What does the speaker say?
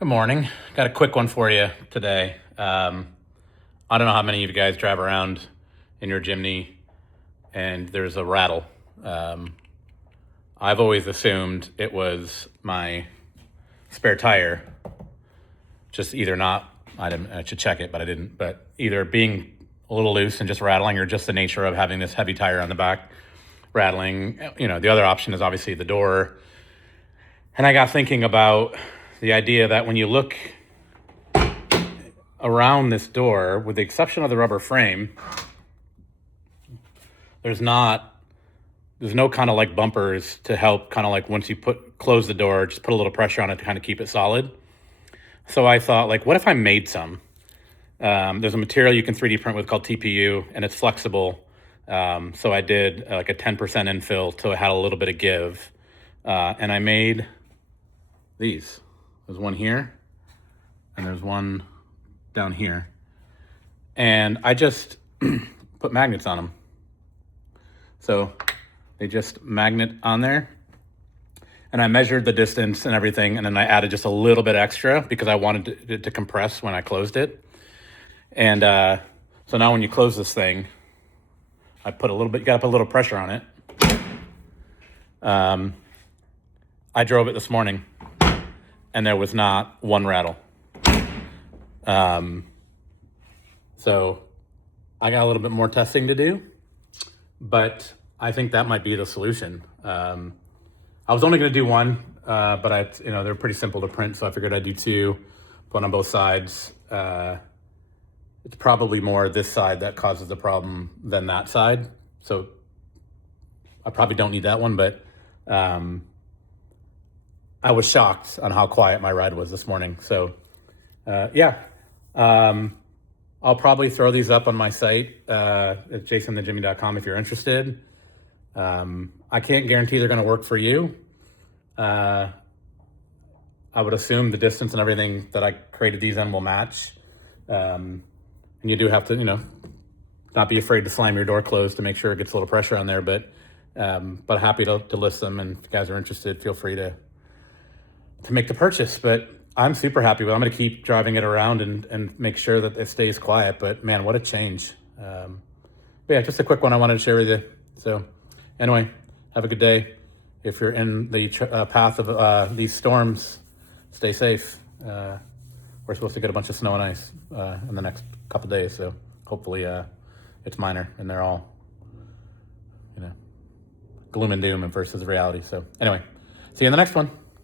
Good morning. Got a quick one for you today. I don't know how many of you guys drive around in your Jimny and there's a rattle. I've always assumed it was my spare tire, just either not, I should check it, but I didn't, but either being a little loose and just rattling or just the nature of having this heavy tire on the back rattling. You know, the other option is obviously the door. And I got thinking about the idea that when you look around this door, with the exception of the rubber frame, there's no kind of like bumpers to help kind of like once you close the door, just put a little pressure on it to kind of keep it solid. So I thought, like, what if I made some? There's a material you can 3D print with called TPU, and it's flexible. So I did like a 10% infill so it had a little bit of give. And I made these. There's one here, and there's one down here. And I just put magnets on them. So they just magnet on there. And I measured the distance and everything, and then I added just a little bit extra because I wanted it to compress when I closed it. And so now when you close this thing, I put a little bit, you gotta put a little pressure on it. I drove it this morning, and there was not one rattle. So I got a little bit more testing to do, but I think that might be the solution. I was only going to do one, but they're pretty simple to print, so I figured I'd do two, put on both sides. It's probably more this side that causes the problem than that side, so I probably don't need that one, but I was shocked on how quiet my ride was this morning. So I'll probably throw these up on my site at jasonthejimmy.com if you're interested. I can't guarantee they're going to work for you. I would assume the distance and everything that I created these in will match. And you do have to, not be afraid to slam your door closed to make sure it gets a little pressure on there. But happy to list them. And if you guys are interested, feel free to make the purchase. But I'm super happy with it. I'm going to keep driving it around and make sure that it stays quiet. But man, what a change. But yeah, just a quick one I wanted to share with you. So anyway, have a good day. If you're in the path of these storms, stay safe. We're supposed to get a bunch of snow and ice in the next couple of days. So hopefully it's minor and they're all, gloom and doom versus reality. So anyway, see you in the next one.